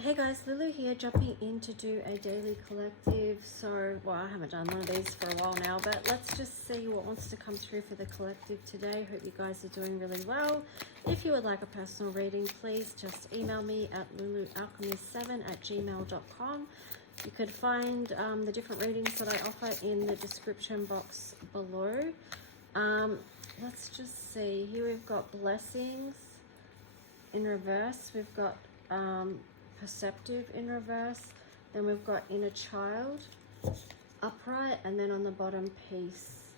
Hey guys, Lulu here, jumping in to do a daily collective. So, well, I haven't done one of these for a while now, but let's just see what wants to come through for the collective today. Hope you guys are doing really well. If you would like a personal reading, please just email me at lulualchemy7@gmail.com. You could find the different readings that I offer in the description box below. Let's just see. Here we've got blessings in reverse. We've got perceptive in reverse, then we've got inner child upright, and then on the bottom peace.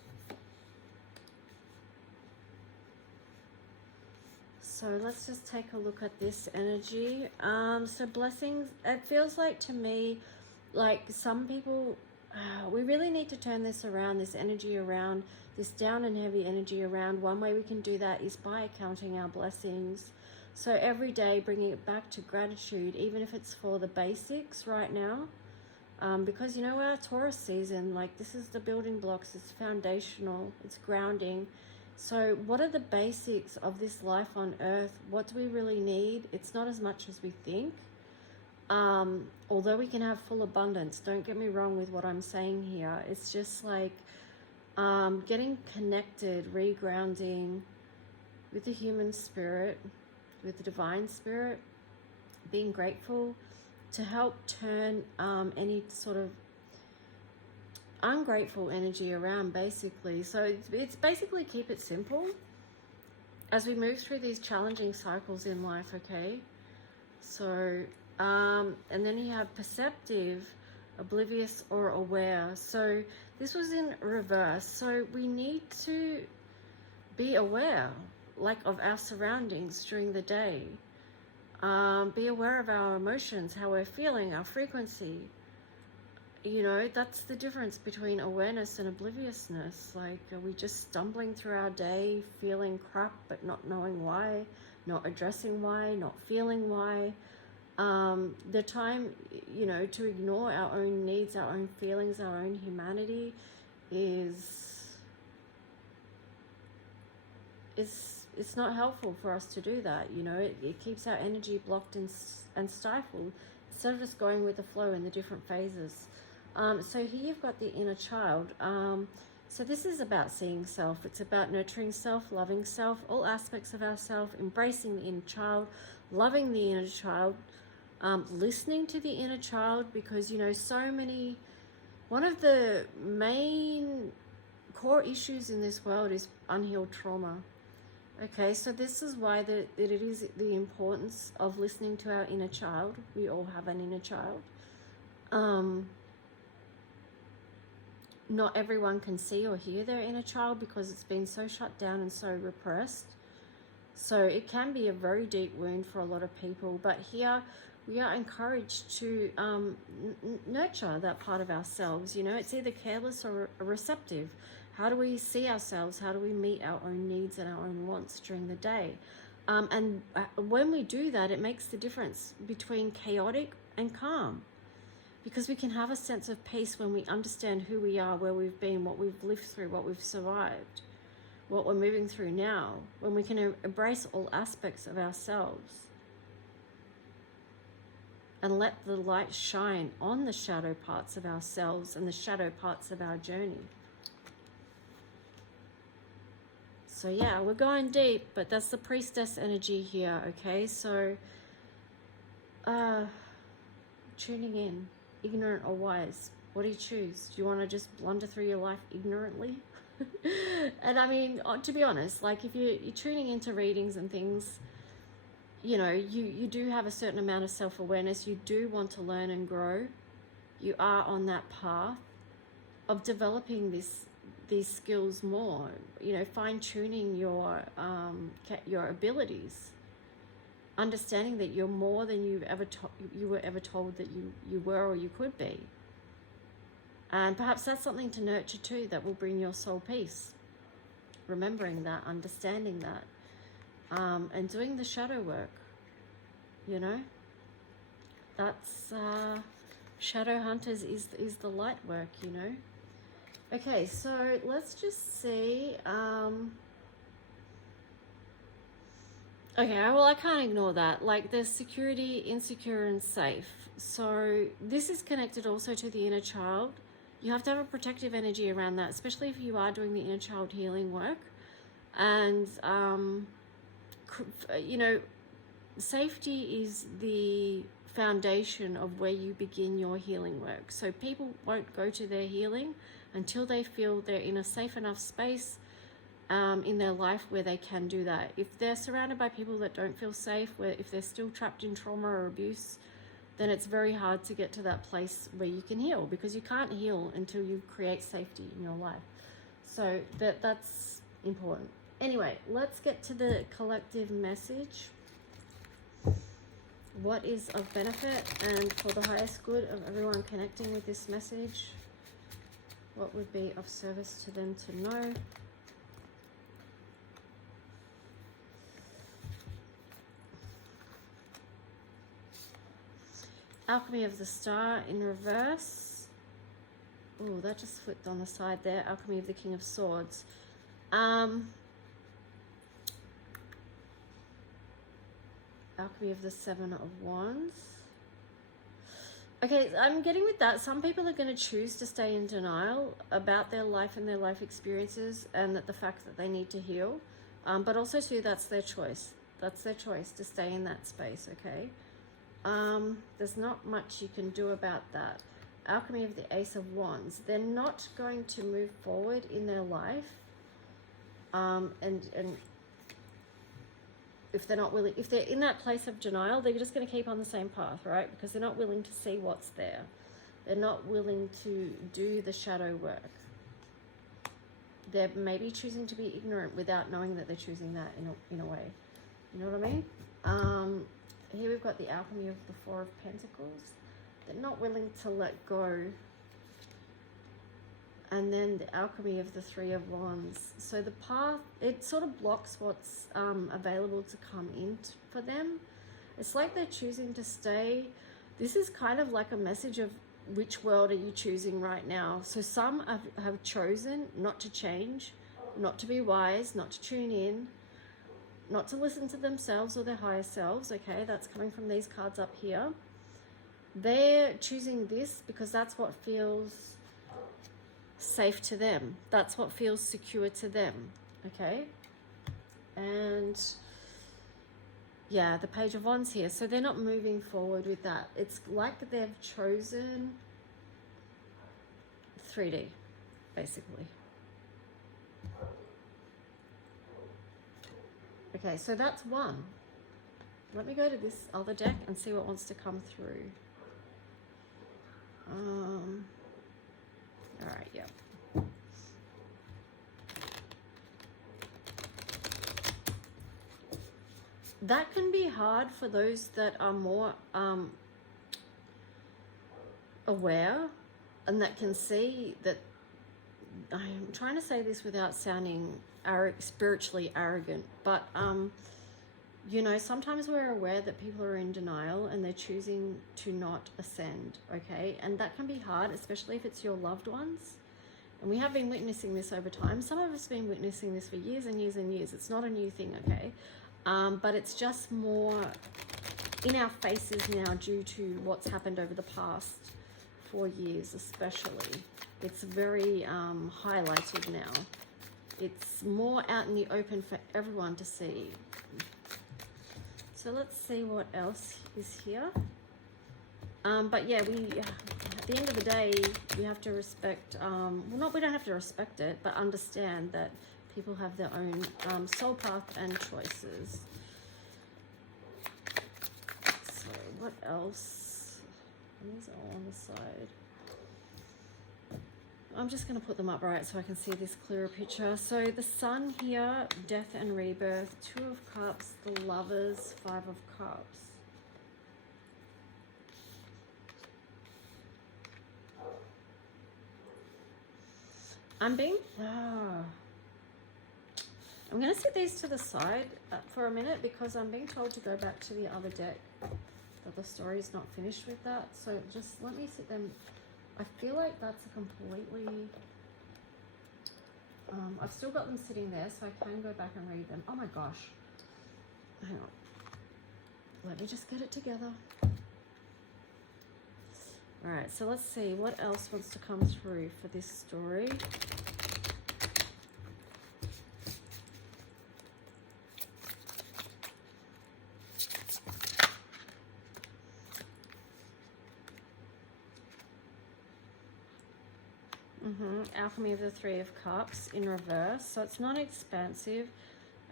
So let's just take a look at this energy. So blessings, it feels like to me like some people, we really need to turn this around, this energy around, this down and heavy energy around. One way we can do that is by counting our blessings. So every day bringing it back to gratitude, even if it's for the basics right now. Because you know, our Taurus season, like this is the building blocks, it's foundational, it's grounding. So what are the basics of this life on earth? What do we really need? It's not as much as we think. Although we can have full abundance, don't get me wrong with what I'm saying here. It's just like getting connected, regrounding with the human spirit, with the divine spirit, being grateful to help turn any sort of ungrateful energy around, basically. So it's basically keep it simple as we move through these challenging cycles in life, okay? So, and then you have perceptive, oblivious, or aware. So this was in reverse. So we need to be aware, like, of our surroundings during the day. Be aware of our emotions, how we're feeling, our frequency. You know, that's the difference between awareness and obliviousness. Like, are we just stumbling through our day, feeling crap, but not knowing why, not addressing why, not feeling why? The time, you know, to ignore our own needs, our own feelings, our own humanity it's not helpful for us to do that. You know, it keeps our energy blocked and stifled instead of just going with the flow in the different phases. So here you've got the inner child. So this is about seeing self. It's about nurturing self, loving self, all aspects of ourself, embracing the inner child, loving the inner child, listening to the inner child, because, you know, one of the main core issues in this world is unhealed trauma. Okay, so this is why it is the importance of listening to our inner child. We all have an inner child. Not everyone can see or hear their inner child because it's been so shut down and so repressed. So it can be a very deep wound for a lot of people. But here we are encouraged to nurture that part of ourselves. You know, it's either careless or receptive. How do we see ourselves? How do we meet our own needs and our own wants during the day? And when we do that, it makes the difference between chaotic and calm. Because we can have a sense of peace when we understand who we are, where we've been, what we've lived through, what we've survived, what we're moving through now. When we can embrace all aspects of ourselves and let the light shine on the shadow parts of ourselves and the shadow parts of our journey. So yeah, we're going deep, but that's the priestess energy here, okay? So, tuning in, ignorant or wise, what do you choose? Do you want to just blunder through your life ignorantly? And I mean, to be honest, like if you're tuning into readings and things, you know, you do have a certain amount of self-awareness. You do want to learn and grow. You are on that path of developing these skills more, you know, fine-tuning your abilities, understanding that you're more than you were ever told that you were or you could be. And perhaps that's something to nurture too, that will bring your soul peace. Remembering that, understanding that, and doing the shadow work, you know. That's shadow hunters is the light work, you know. Okay, so let's just see. Okay, well, I can't ignore that. Like, there's security, insecure, and safe. So this is connected also to the inner child. You have to have a protective energy around that, especially if you are doing the inner child healing work. And, you know, safety is the foundation of where you begin your healing work. So people won't go to their healing until they feel they're in a safe enough space in their life where they can do that. If they're surrounded by people that don't feel safe, where if they're still trapped in trauma or abuse, then it's very hard to get to that place where you can heal, because you can't heal until you create safety in your life. So that's important. Anyway, let's get to the collective message. What is of benefit and for the highest good of everyone connecting with this message? What would be of service to them to know? Alchemy of the Star in reverse. Oh, that just flipped on the side there. Alchemy of the King of Swords. Alchemy of the Seven of Wands. Okay, I'm getting with that. Some people are going to choose to stay in denial about their life and their life experiences, and that the fact that they need to heal. But also too, that's their choice. That's their choice to stay in that space, okay? There's not much you can do about that. Alchemy of the Ace of Wands. They're not going to move forward in their life. And if they're not willing, if they're in that place of denial, they're just going to keep on the same path, right? Because they're not willing to see what's there. They're not willing to do the shadow work. They're maybe choosing to be ignorant without knowing that they're choosing that in a way. You know what I mean? Here we've got the Alchemy of the Four of Pentacles. They're not willing to let go. And then the Alchemy of the Three of Wands. So the path, it sort of blocks what's available to come in for them. It's like they're choosing to stay. This is kind of like a message of which world are you choosing right now. So some have chosen not to change, not to be wise, not to tune in, not to listen to themselves or their higher selves, okay? That's coming from these cards up here. They're choosing this because that's what feels safe to them. That's what feels secure to them, okay? And yeah, the Page of Wands here. So they're not moving forward with that. It's like they've chosen 3D, basically. Okay, so that's one. Let me go to this other deck and see what wants to come through. All right, yeah. That can be hard for those that are more aware and that can see that. I'm trying to say this without sounding spiritually arrogant, but you know, sometimes we're aware that people are in denial and they're choosing to not ascend, okay? And that can be hard, especially if it's your loved ones. And we have been witnessing this over time. Some of us have been witnessing this for years and years and years. It's not a new thing, okay? But it's just more in our faces now due to what's happened over the past 4 years especially. It's very highlighted now. It's more out in the open for everyone to see. So let's see what else is here. But yeah, at the end of the day, we have to respect, we don't have to respect it, but understand that people have their own soul path and choices. So what else? These are all on the side. I'm just going to put them up right so I can see this clearer picture. So the Sun here, death and rebirth, 2 of Cups, the Lovers, 5 of Cups. I'm going to set these to the side for a minute because I'm being told to go back to the other deck, but the story is not finished with that. So just let me sit them. I feel like that's a completely, I've still got them sitting there, so I can go back and read them. Oh my gosh. hang on. Let me just get it together. All right, so let's see what else wants to come through for this story. Alchemy of the Three of Cups in reverse. So it's not expansive.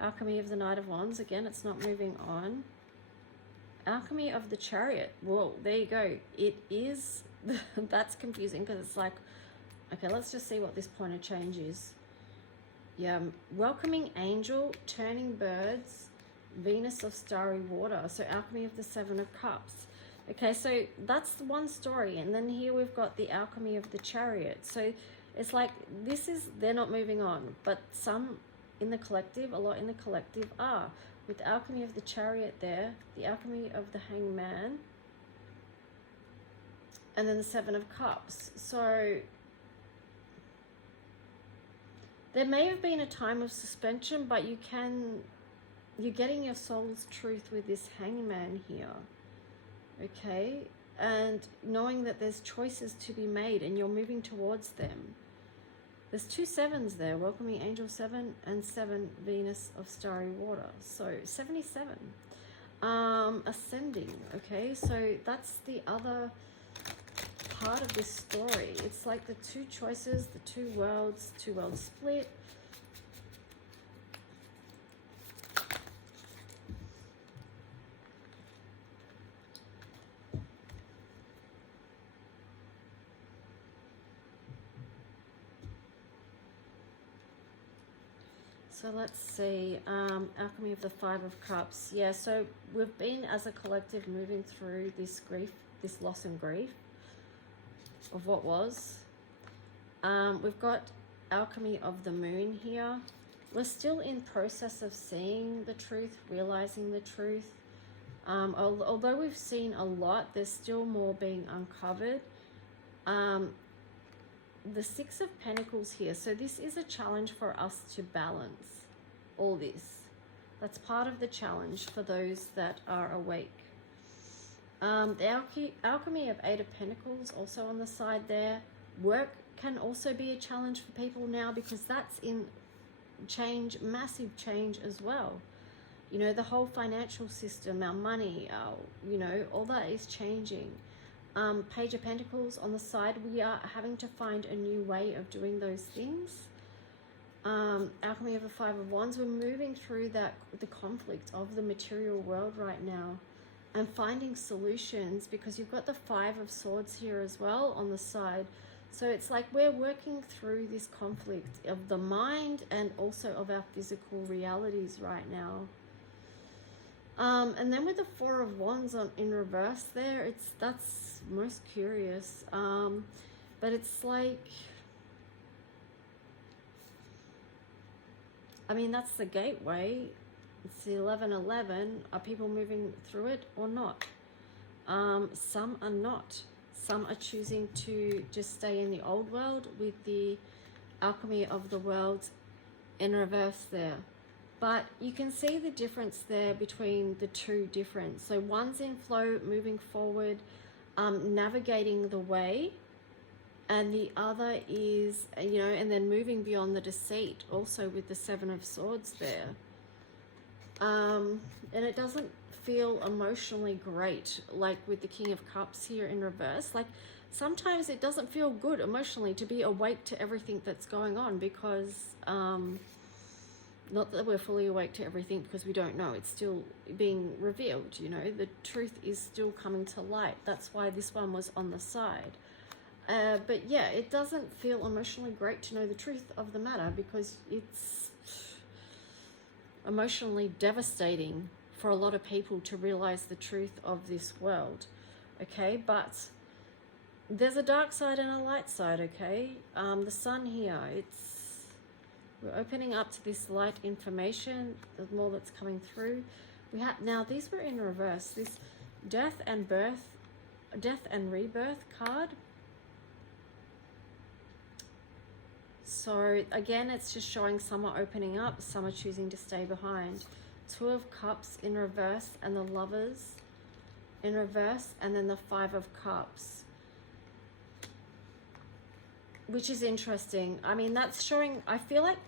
Alchemy of the Knight of Wands. Again, it's not moving on. Alchemy of the Chariot. Well, there you go. It is. That's confusing because it's like, okay, let's just see what this point of change is. Yeah, welcoming angel, turning birds, Venus of starry water. So alchemy of the Seven of Cups. Okay, so that's the one story. And then here we've got the alchemy of the Chariot. So it's like, this is, they're not moving on, but some in the collective, a lot in the collective are. With the alchemy of the Chariot there, the alchemy of the Hangman, and then the Seven of Cups. So there may have been a time of suspension, but you're getting your soul's truth with this Hangman here. Okay, and knowing that there's choices to be made and you're moving towards them. There's two sevens there, welcoming angel 7 and 7 Venus of starry water. So 77. Ascending, okay, so that's the other part of this story. It's like the two choices, the two worlds split. So let's see, alchemy of the Five of Cups. Yeah, so we've been as a collective moving through this grief, this loss and grief of what was. We've got alchemy of the Moon here. We're still in process of seeing the truth, realizing the truth. Although we've seen a lot, there's still more being uncovered. The Six of Pentacles here. So this is a challenge for us to balance all this. That's part of the challenge for those that are awake. The alchemy of Eight of Pentacles also on the side there. Work can also be a challenge for people now because that's in change, massive change as well. You know, the whole financial system, our money, you know, all that is changing. Page of Pentacles on the side, we are having to find a new way of doing those things. Alchemy of the Five of Wands, we're moving through the conflict of the material world right now and finding solutions because you've got the Five of Swords here as well on the side. So it's like we're working through this conflict of the mind and also of our physical realities right now. And then with the Four of Wands in reverse there, that's most curious. But it's like, I mean, that's the gateway. It's the 11:11. Are people moving through it or not? Some are not. Some are choosing to just stay in the old world with the alchemy of the world in reverse there. But you can see the difference there between the two different. So one's in flow, moving forward, navigating the way, and the other is, you know, and then moving beyond the deceit, also with the Seven of Swords there. And it doesn't feel emotionally great, like with the King of Cups here in reverse. Like sometimes it doesn't feel good emotionally to be awake to everything that's going on because, not that we're fully awake to everything because we don't know. It's still being revealed, you know. The truth is still coming to light. That's why this one was on the side. But yeah, it doesn't feel emotionally great to know the truth of the matter because it's emotionally devastating for a lot of people to realize the truth of this world. Okay, but there's a dark side and a light side, okay? The sun here, we're opening up to this light information. There's more that's coming through. We have now, these were in reverse. This death and rebirth card. So again, it's just showing some are opening up, some are choosing to stay behind. Two of Cups in reverse, and the Lovers in reverse, and then the Five of Cups, which is interesting. I mean, that's showing, I feel like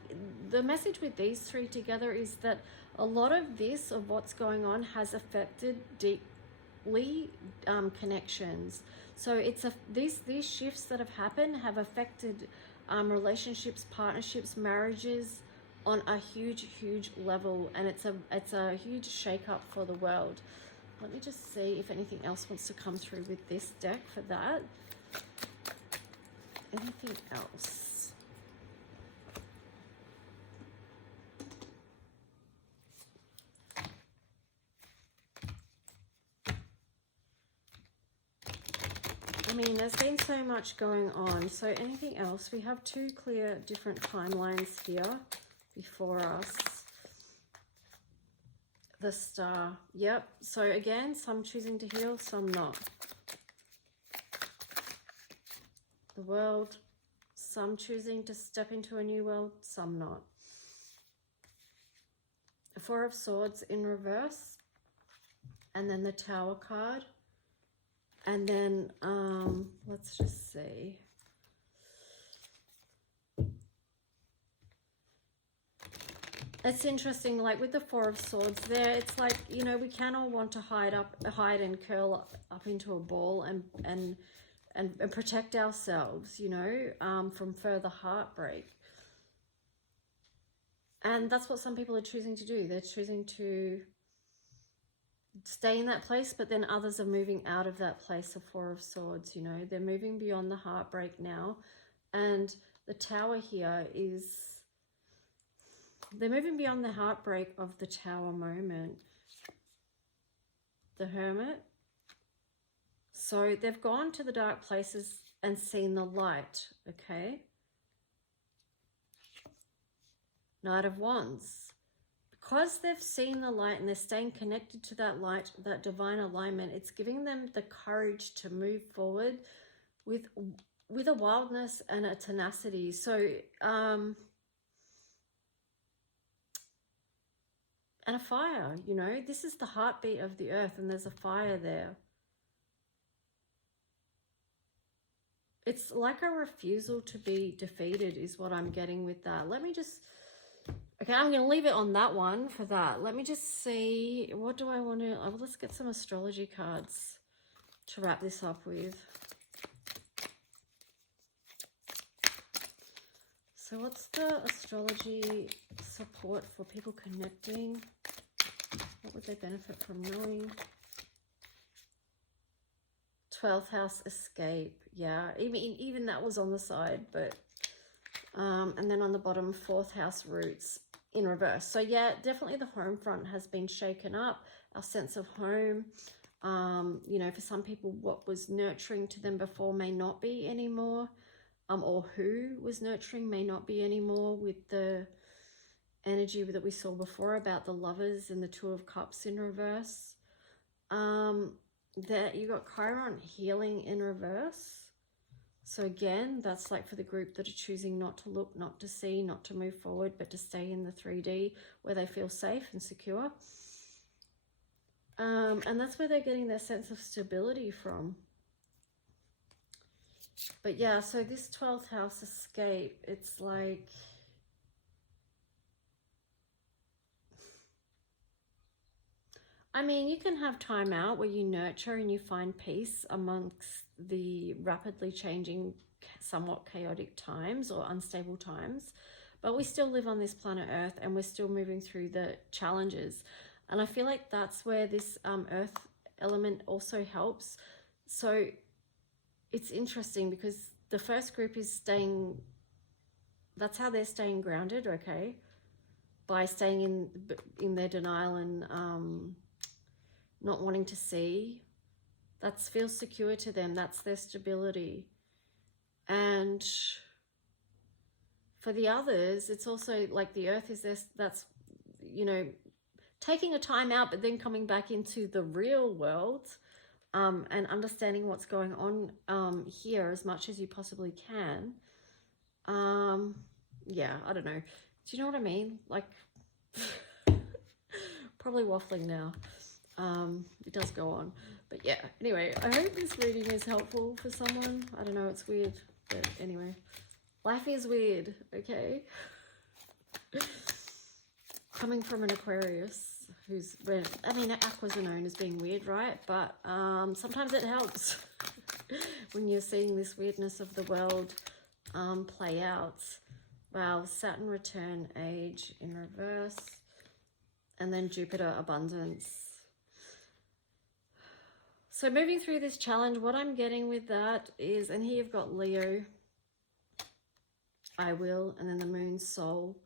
the message with these three together is that a lot of this, of what's going on, has affected deeply connections. So it's these shifts that have happened have affected relationships, partnerships, marriages on a huge level, and it's a huge shake-up for the world. Let me just see if anything else wants to come through with this deck for that. Anything else? I mean, there's been so much going on. So anything else? We have two clear different timelines here before us. The Star. Yep. So again, some choosing to heal, some not. The World. Some choosing to step into a new world, some not. The Four of Swords in reverse. And then the Tower card. And then, let's just see. It's interesting, like with the Four of Swords there, it's like, you know, we can all want to hide and curl up into a ball and protect ourselves, you know, from further heartbreak. And that's what some people are choosing to do. They're choosing to stay in that place, but then others are moving out of that place of Four of Swords, you know. They're moving beyond the heartbreak now. And the Tower here is... they're moving beyond the heartbreak of the Tower moment. The Hermit. So they've gone to the dark places and seen the light, okay? Knight of Wands. Because they've seen the light and they're staying connected to that light, that divine alignment, it's giving them the courage to move forward with a wildness and a tenacity. So, and a fire, you know, this is the heartbeat of the earth and there's a fire there. It's like a refusal to be defeated is what I'm getting with that. Let me just, okay, I'm going to leave it on that one for that. Let me just see, what do I want to, oh, let's get some astrology cards to wrap this up with. So what's the astrology support for people connecting? What would they benefit from knowing? 12th house, escape. Yeah, even that was on the side, but and then on the bottom, 4th house, roots in reverse. So yeah, definitely the home front has been shaken up. Our sense of home, you know, for some people, what was nurturing to them before may not be anymore. Or who was nurturing may not be anymore, with the energy that we saw before about the Lovers and the Two of Cups in reverse. That you got Chiron healing in reverse. So again, that's like for the group that are choosing not to look, not to see, not to move forward, but to stay in the 3D where they feel safe and secure. And that's where they're getting their sense of stability from. But yeah, so this 12th house escape, it's like, I mean, you can have time out where you nurture and you find peace amongst the rapidly changing, somewhat chaotic times or unstable times. But we still live on this planet Earth and we're still moving through the challenges. And I feel like that's where this Earth element also helps. So it's interesting because the first group is staying, that's how they're staying grounded, okay? By staying in their denial and not wanting to see. That feels secure to them. That's their stability. And for the others, it's also like the earth is this, that's, you know, taking a time out, but then coming back into the real world and understanding what's going on here as much as you possibly can. Yeah, I don't know. Do you know what I mean? Like, Probably waffling now. It does go on. But yeah, anyway, I hope this reading is helpful for someone. I don't know, it's weird. But anyway, life is weird, okay? Coming from an Aquarius who's, I mean, Aquas are known as being weird, right? But sometimes it helps when you're seeing this weirdness of the world play out. Wow, Saturn return, age in reverse, and then Jupiter abundance. So moving through this challenge, what I'm getting with that is, and here you've got Leo, I will, and then the moon, soul.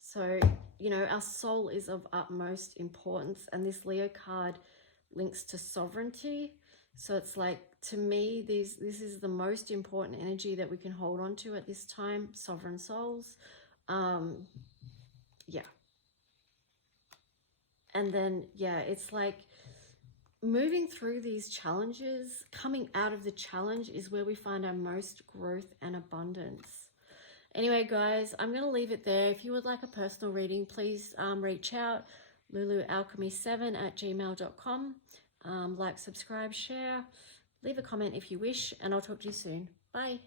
So, you know, our soul is of utmost importance, and this Leo card links to sovereignty. So it's like, to me, this is the most important energy that we can hold on to at this time, sovereign souls. Yeah. And then, yeah, it's like moving through these challenges, coming out of the challenge is where we find our most growth and abundance. Anyway, guys, I'm going to leave it there. If you would like a personal reading, please reach out, lulualchemy7@gmail.com. Like, subscribe, share, leave a comment if you wish, and I'll talk to you soon. Bye.